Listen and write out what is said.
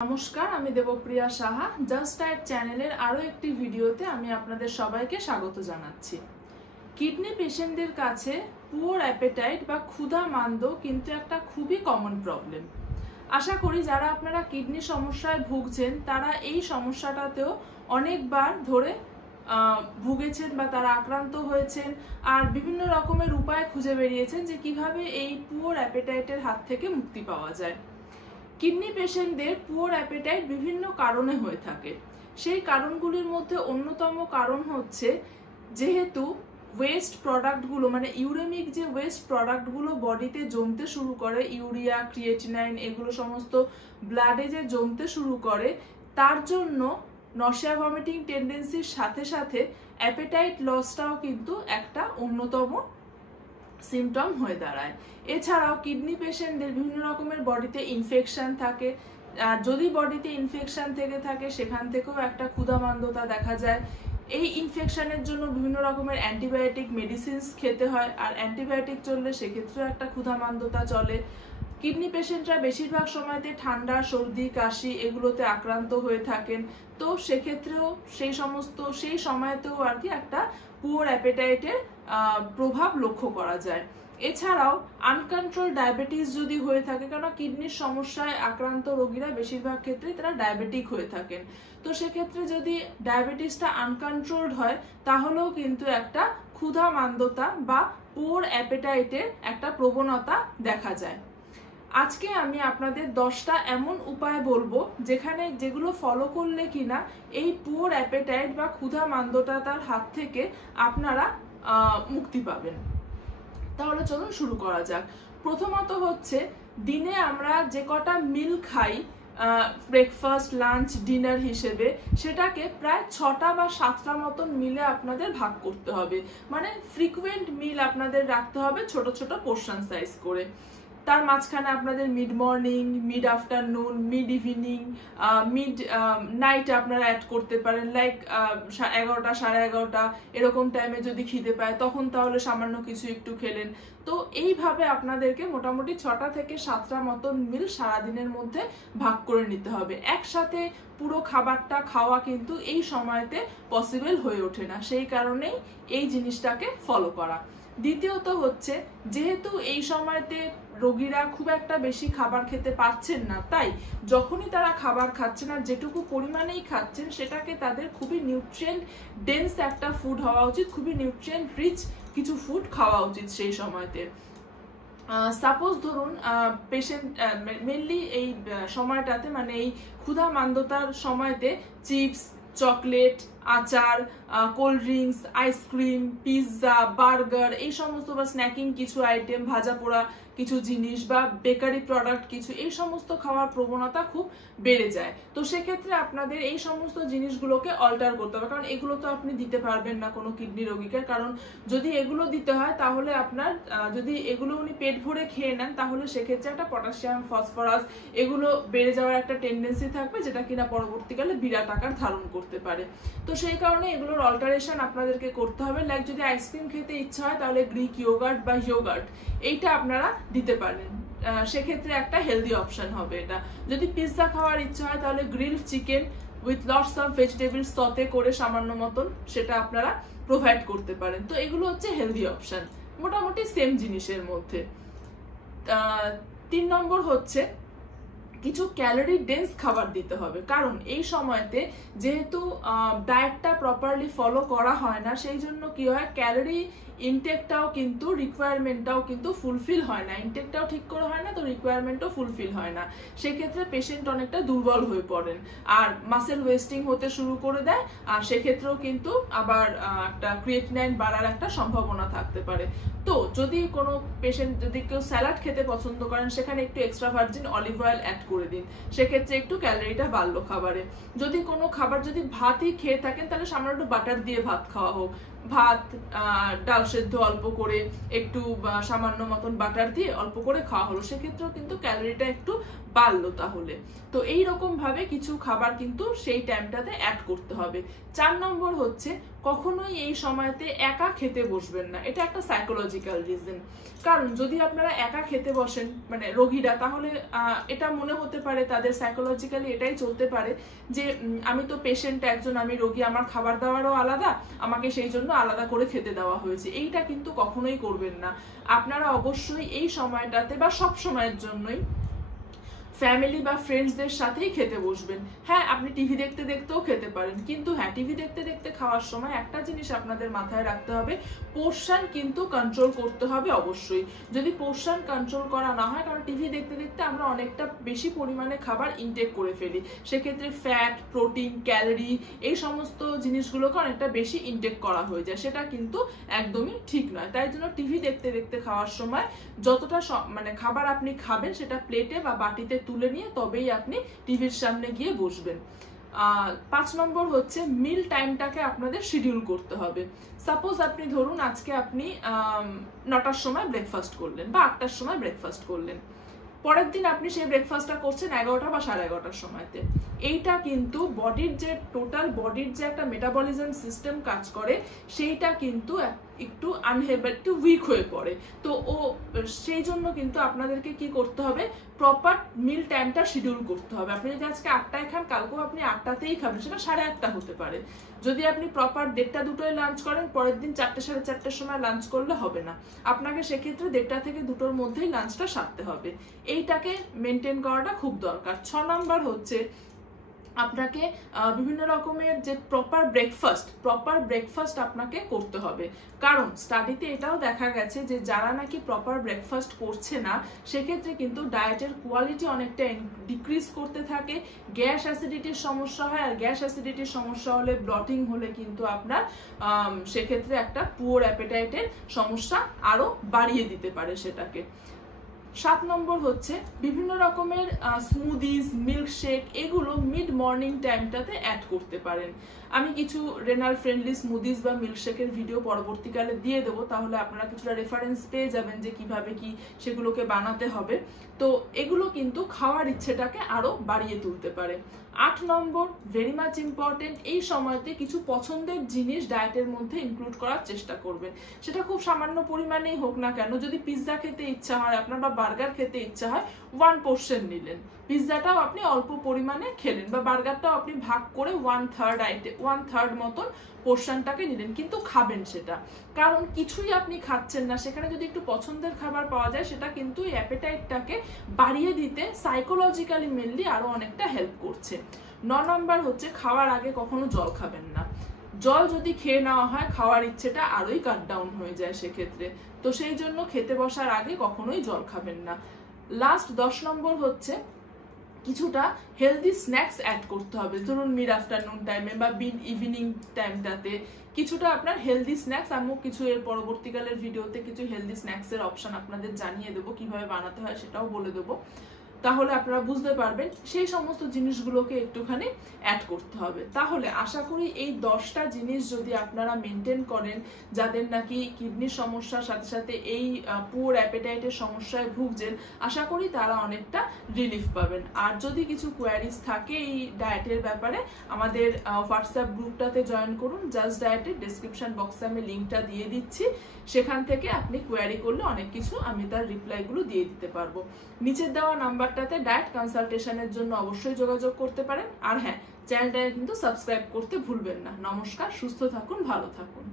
নমস্কার, আমি Debapriya Saha. Just diet চ্যানেলের আরও একটি ভিডিওতে আমি আপনাদের সবাইকে স্বাগত জানাচ্ছি। কিডনি পেশেন্টদের কাছে পুয়ার অ্যাপেটাইট বা ক্ষুধা মান্দ কিন্তু একটা খুবই কমন প্রবলেম। আশা করি যারা আপনারা কিডনি সমস্যায় ভুগছেন তারা এই সমস্যাটাতেও অনেকবার ধরে ভুগেছেন বা তারা আক্রান্ত হয়েছেন আর বিভিন্ন রকমের উপায় খুঁজে বেরিয়েছেন যে কিভাবে এই পুয়ার অ্যাপেটাইটের হাত থেকে মুক্তি পাওয়া যায়। কিডনি পেশেন্টদের পুয়ার অ্যাপেটাইট বিভিন্ন কারণে হয়ে থাকে। সেই কারণগুলির মধ্যে অন্যতম কারণ হচ্ছে যেহেতু ওয়েস্ট প্রোডাক্টগুলো মানে ইউরেমিক যে ওয়েস্ট প্রোডাক্টগুলো বডিতে জমতে শুরু করে, ইউরিয়া, ক্রিয়েটিনাইন এগুলো সমস্ত ব্লাডে যে জমতে শুরু করে, তার জন্য নশিয়া ভমিটিং টেন্ডেন্সির সাথে সাথে অ্যাপেটাইট লসটাও কিন্তু একটা অন্যতম সিমটম হয়ে দাঁড়ায়। এছাড়াও কিডনি পেশেন্টদের বিভিন্ন রকমের বডিতে ইনফেকশন থাকে, যদি বডিতে ইনফেকশন থেকে থাকে সেখান থেকেও একটা ক্ষুধামান্দতা দেখা যায়। এই ইনফেকশনের জন্য বিভিন্ন রকমের অ্যান্টিবায়োটিক মেডিসিনস খেতে হয়, আর অ্যান্টিবায়োটিক চললে সেক্ষেত্রেও একটা ক্ষুধামান্দতা চলে। কিডনি পেশেন্টরা বেশিরভাগ সময়তে ঠান্ডা, সর্দি, কাশি এগুলোতে আক্রান্ত হয়ে থাকেন, তো সেক্ষেত্রেও সেই সময়তেও আর কি একটা পুয়ার অ্যাপেটাইটের প্রভাব লক্ষ্য করা যায়। এছাড়াও আনকন্ট্রোল ডায়াবেটিস যদি হয়ে থাকে, কারণ কিডনির সমস্যায় আক্রান্ত রোগীরা বেশিরভাগ ক্ষেত্রেই তারা ডায়াবেটিক হয়ে থাকেন, তো সেক্ষেত্রে যদি ডায়াবেটিসটা আনকন্ট্রোলড হয় তাহলেও কিন্তু একটা ক্ষুধা মান্দতা বা পুয়ার অ্যাপেটাইটের একটা প্রবণতা দেখা যায়। আজকে আমি আপনাদের 10টা এমন উপায় বলবো যেগুলো ফলো করলে কিনা এই পুয়ার অ্যাপেটাইট বা ক্ষুধা মান্দতার হাত থেকে আপনারা মুক্তি পাবেন। তাহলে চলুন শুরু করা যাক। প্রথমত হচ্ছে, দিনে আমরা যে কটা মিল খাই ব্রেকফাস্ট, লাঞ্চ, ডিনার হিসেবে, সেটাকে প্রায় 6টা বা 7টা মতন মিলে আপনাদের ভাগ করতে হবে। মানে ফ্রিকুয়েন্ট মিল আপনাদের রাখতে হবে ছোট ছোট পোর্শন সাইজ করে। তার মাঝখানে আপনাদের mid morning, mid afternoon, mid evening, mid night আপনারা অ্যাড করতে পারেন। লাইক 11টা, 11:30 এরকম টাইমে যদি খিদে পায় তখন তাহলে সামান্য কিছু একটু খেলেন। তো এইভাবে আপনাদেরকে মোটামুটি 6টা থেকে 7টা মতন মিল সারাদিনের মধ্যে ভাগ করে নিতে হবে। একসাথে পুরো খাবারটা খাওয়া কিন্তু এই সময়তে পসিবল হয়ে ওঠে না, সেই কারণেই এই জিনিসটাকে ফলো করা। দ্বিতীয়ত হচ্ছে, যেহেতু এই সময়তে রোগীরা খুব একটা বেশি খাবার খেতে পারছেন না, তাই যখনই তারা খাবার খাচ্ছেন আর যেটুকু পরিমাণেই খাচ্ছেন সেটাকে তাদের খুবই নিউট্রিয়েন্ট ডেন্স একটা ফুড হওয়া উচিত, খুবই নিউট্রিয়েন্ট রিচ কিছু ফুড খাওয়া উচিত সেই সময়তে। সাপোজ ধরুন পেশেন্ট মেনলি এই সময়টাতে মানে এই ক্ষুধা মান্দতার সময়তে চিপস, চকলেট, আচার, cold drinks, ice cream, pizza, burger এই সমস্ত বা স্ন্যাকিং কিছু আইটেম, ভাজা পোড়া কিছু জিনিস বা বেকারি প্রোডাক্ট কিছু, এই সমস্ত খাওয়ার প্রবণতা খুব বেড়ে যায়। তো সেক্ষেত্রে আপনাদের এই সমস্ত জিনিসগুলোকে অল্টার করতে হবে, কারণ এগুলো তো আপনি দিতে পারবেন না কোনো কিডনি রোগীকে। কারণ যদি এগুলো দিতে হয় তাহলে আপনার যদি এগুলো উনি পেট ভরে খেয়ে নেন তাহলে সেক্ষেত্রে একটা পটাশিয়াম, ফসফরাস এগুলো বেড়ে যাওয়ার একটা টেন্ডেন্সি থাকবে, যেটা কিনা পরবর্তীকালে বিরাট আকার ধারণ করতে পারে। তো সেই কারণে এগুলোর অল্টারেশন আপনাদেরকে করতে হবে। লাইক যদি আইসক্রিম খেতে ইচ্ছা হয় তাহলে গ্রিক ইয়োগার্ট বা ইয়োগার্ট এইটা আপনারা দিতে পারেন, সেক্ষেত্রে একটা হেলদি অপশন হবে এটা। যদি পিৎজা খাওয়ার ইচ্ছা হয় তাহলে grilled chicken with lots of vegetables সতে করে সামান্য মতন সেটা আপনারা প্রোভাইড করতে পারেন। তো এগুলো হচ্ছে হেলদি অপশন, মোটামুটি সেম জিনিসের মধ্যে। 3 নম্বর হচ্ছে, কিছু ক্যালোরি ডেন্স খাবার দিতে হবে, কারণ এই সময়তে যেহেতু ডায়েটটা প্রপারলি ফলো করা হয় না, সেই জন্য কি হয়, ক্যালোরি ইনটেকটাও কিন্তু রিকোয়ারমেন্টটাও কিন্তু ফুলফিল হয় না, ইনটেকটাও ঠিক করে হয় না, তো রিকোয়ারমেন্টও ফুলফিল হয় না। সেক্ষেত্রে পেশেন্ট অনেকটা দুর্বল হয়ে পড়েন আর মাসেল ওয়েস্টিং হতে শুরু করে দেয়, আর সেক্ষেত্রেও কিন্তু আবার একটা ক্রিয়েটিনাইন বাড়ার একটা সম্ভাবনা থাকতে পারে। তো যদি কোনো পেশেন্ট, যদি কেউ স্যালাড খেতে পছন্দ করেন সেখানে একটু extra virgin olive oil add করে দিন, সেক্ষেত্রে একটু ক্যালোরিটা বাড়লো খাবারে। যদি কোনো খাবার, যদি ভাতই খেয়ে থাকেন তাহলে সামান্য একটু বাটার দিয়ে ভাত খাওয়া হোক, ভাত, ডাল সেদ্ধ অল্প করে, একটু সামান্য মতন বাটার দিয়ে অল্প করে খাওয়া হলো, সেক্ষেত্রেও কিন্তু ক্যালোরিটা একটু বাড়লো। তাহলে তো এইরকম ভাবে কিছু খাবার কিন্তু সেই টাইমটাতে অ্যাড করতে হবে। 4 নম্বর হচ্ছে কখনোই এই সময়তে একা খেতে বসবেন না। এটা একটা সাইকোলজিক্যাল রিজন। কারণ যদি আপনারা একা খেতে বসেন, মানে রোগীরা, তাহলে এটা মনে হতে পারে তাদের সাইকোলজিক্যালি এটাই চলতে পারে যে আমি তো পেশেন্ট একজন, আমি রোগী, আমার খাবার দাবারও আলাদা, আমাকে সেই জন্য আলাদা করে খেতে দেওয়া হয়েছে। এইটা কিন্তু কখনোই করবেন না। আপনারা অবশ্যই এই সময়টাতে বা সব সময়ের জন্যই ফ্যামিলি বা ফ্রেন্ডসদের সাথেই খেতে বসবেন। হ্যাঁ, আপনি টিভি দেখতে দেখতেও খেতে পারেন, কিন্তু হ্যাঁ, টিভি দেখতে দেখতে খাওয়ার সময় একটা জিনিস আপনাদের মাথায় রাখতে হবে, পোর্শন কিন্তু কন্ট্রোল করতে হবে অবশ্যই। যদি পোর্শন কন্ট্রোল করা না হয়, কারণ টিভি দেখতে দেখতে আমরা অনেকটা বেশি পরিমাণে খাবার ইনটেক করে ফেলি, সেক্ষেত্রে ফ্যাট, প্রোটিন, ক্যালোরি এই সমস্ত জিনিসগুলোকে অনেকটা বেশি ইনটেক করা হয়ে যায়, সেটা কিন্তু একদমই ঠিক নয়। তাই জন্য টিভি দেখতে দেখতে খাওয়ার সময় যতটা মানে খাবার আপনি খাবেন সেটা প্লেটে বা বাটিতে তুলে নিয়ে তবেই আপনি টিভির সামনে গিয়ে বসবেন। 5 নম্বর হচ্ছে মিল টাইমটাকে আপনাদের শিডিউল করতে হবে। সাপোজ আপনি ধরুন আজকে আপনি 9টার সময় ব্রেকফাস্ট করলেন বা 8টার সময় ব্রেকফাস্ট করলেন, পরের দিন আপনি সেই ব্রেকফাস্টটা করছেন 11টা বা 11:30টার সময়তে। এইটা কিন্তু বডির যে টোটাল বডির যে একটা মেটাবলিজম সিস্টেম কাজ করে, সেইটা কিন্তু একটু আনহেলথি, একটু উইক হয়ে পড়ে। তো সেই জন্য কিন্তু আপনাদেরকে কি করতে হবে, প্রপার মিল টাইমটা শিডিউল করতে হবে। আপনি যদি আজকে 8টায় খান, কালকেও আপনি 8টাতেই খাবেন, সেটা 8:30 হতে পারে। যদি আপনি প্রপার 1:30 2টোয় লাঞ্চ করেন, পরের দিন 4টে 4:30টার সময় লাঞ্চ করলে হবে না, আপনাকে সেক্ষেত্রে 1:30 থেকে 2টোর মধ্যেই লাঞ্চটা সারতে হবে। এইটাকে মেনটেন করাটা খুব দরকার। 6 নম্বর হচ্ছে আপনাকে বিভিন্ন রকমের যে প্রপার ব্রেকফাস্ট আপনাকে করতে হবে। কারণ স্টাডিতে এটাও দেখা গেছে যে যারা নাকি প্রপার ব্রেকফাস্ট করছে না, সেক্ষেত্রে কিন্তু ডায়েটের কোয়ালিটি অনেকটা ডিক্রিজ করতে থাকে, গ্যাস অ্যাসিডিটির সমস্যা হয়, আর গ্যাস অ্যাসিডিটির সমস্যা হলে, ব্লটিং হলে কিন্তু আপনার সেক্ষেত্রে একটা পুয়ার অ্যাপেটাইটের সমস্যা আরো বাড়িয়ে দিতে পারে সেটাকে। 7 নম্বর হচ্ছে বিভিন্ন রকমের স্মুদিজ, মিল্কশেক, এগুলো মিড মর্নিং টাইমটাতে অ্যাড করতে পারেন। আমি কিছু রেনাল ফ্রেন্ডলি স্মুদিজ বা মিল্কশেকের ভিডিও পরবর্তীকালে দিয়ে দেবো, তাহলে আপনারা কিছুটা রেফারেন্স পেয়ে যাবেন যে কিভাবে কি সেগুলোকে বানাতে হবে। তো এগুলো কিন্তু খাওয়ার ইচ্ছেটাকে আরো বাড়িয়ে তুলতে পারে। 8 নম্বর ভেরি মাচ ইম্পর্টেন্ট, এই সময়তে কিছু পছন্দের জিনিস ডায়েটের মধ্যে ইনক্লুড করার চেষ্টা করবেন। সেটা খুব সামান্য পরিমাণেই হোক না কেন, যদি পিৎজা খেতে ইচ্ছা হয় আপনার বা বার্গার খেতে ইচ্ছা হয়, 1 পোর্শন নিলেন, পিৎজাটাও আপনি অল্প পরিমাণে খেলেন, বা বার্গারটাও আপনি ভাগ করে 1/3 মতন পোর্শনটাকে নিলেন, কিন্তু খাবেন সেটা। কারণ কিছুই আপনি খাচ্ছেন না, সেখানে যদি একটু পছন্দের খাবার পাওয়া যায়, সেটা কিন্তু এই অ্যাপেটাইটটাকে বাড়িয়ে দিতে সাইকোলজিক্যালি মেনলি আরো অনেকটা হেল্প করছে। 9 নম্বর হচ্ছে খাওয়ার আগে কখনো জল খাবেন না। জল যদি খেয়ে নেওয়া হয়, খাওয়ার ইচ্ছেটা আরোই কাট ডাউন হয়ে যায় সেক্ষেত্রে। তো সেই জন্য খেতে বসার আগে কখনোই জল খাবেন না। লাস্ট 10 নম্বর হচ্ছে কিছুটা হেলদি স্ন্যাক্স অ্যাড করতে হবে। ধরুন মিড আফটারনুন টাইমে বা ইভিনিং টাইমটাতে কিছুটা আপনার হেলদি স্ন্যাক্স, আমি কিছু এর পরবর্তীকালের ভিডিওতে কিছু হেলদি স্ন্যাক্সের অপশন আপনাদের জানিয়ে দেবো, কিভাবে বানাতে হয় সেটাও বলে দেবো, তাহলে আপনারা বুঝতে পারবেন। সেই সমস্ত জিনিসগুলোকে একটুখানি অ্যাড করতে হবে। তাহলে আশা করি এই 10টা জিনিস যদি আপনারা মেনটেন করেন, যাদের নাকি কিডনির সমস্যার সাথে সাথে এই পুয়ার অ্যাপেটাইটের সমস্যায় ভুগছেন, আশা করি তারা অনেকটা রিলিফ পাবেন। আর যদি কিছু কোয়ারিজ থাকে এই ডায়েটের ব্যাপারে, আমাদের হোয়াটসঅ্যাপ গ্রুপটাতে জয়েন করুন, জাস্ট ডায়েটের ডেসক্রিপশন বক্সে আমি লিঙ্কটা দিয়ে দিচ্ছি, সেখান থেকে আপনি কোয়ারি করলে অনেক কিছু আমি তার রিপ্লাইগুলো দিয়ে দিতে পারবো। নিচের দেওয়া নাম্বারটাতে ডায়েট কনসালটেশনের জন্য অবশ্যই যোগাযোগ করতে পারেন। আর হ্যাঁ, চ্যানেলটাকে কিন্তু সাবস্ক্রাইব করতে ভুলবেন না। নমস্কার, সুস্থ থাকুন, ভালো থাকুন।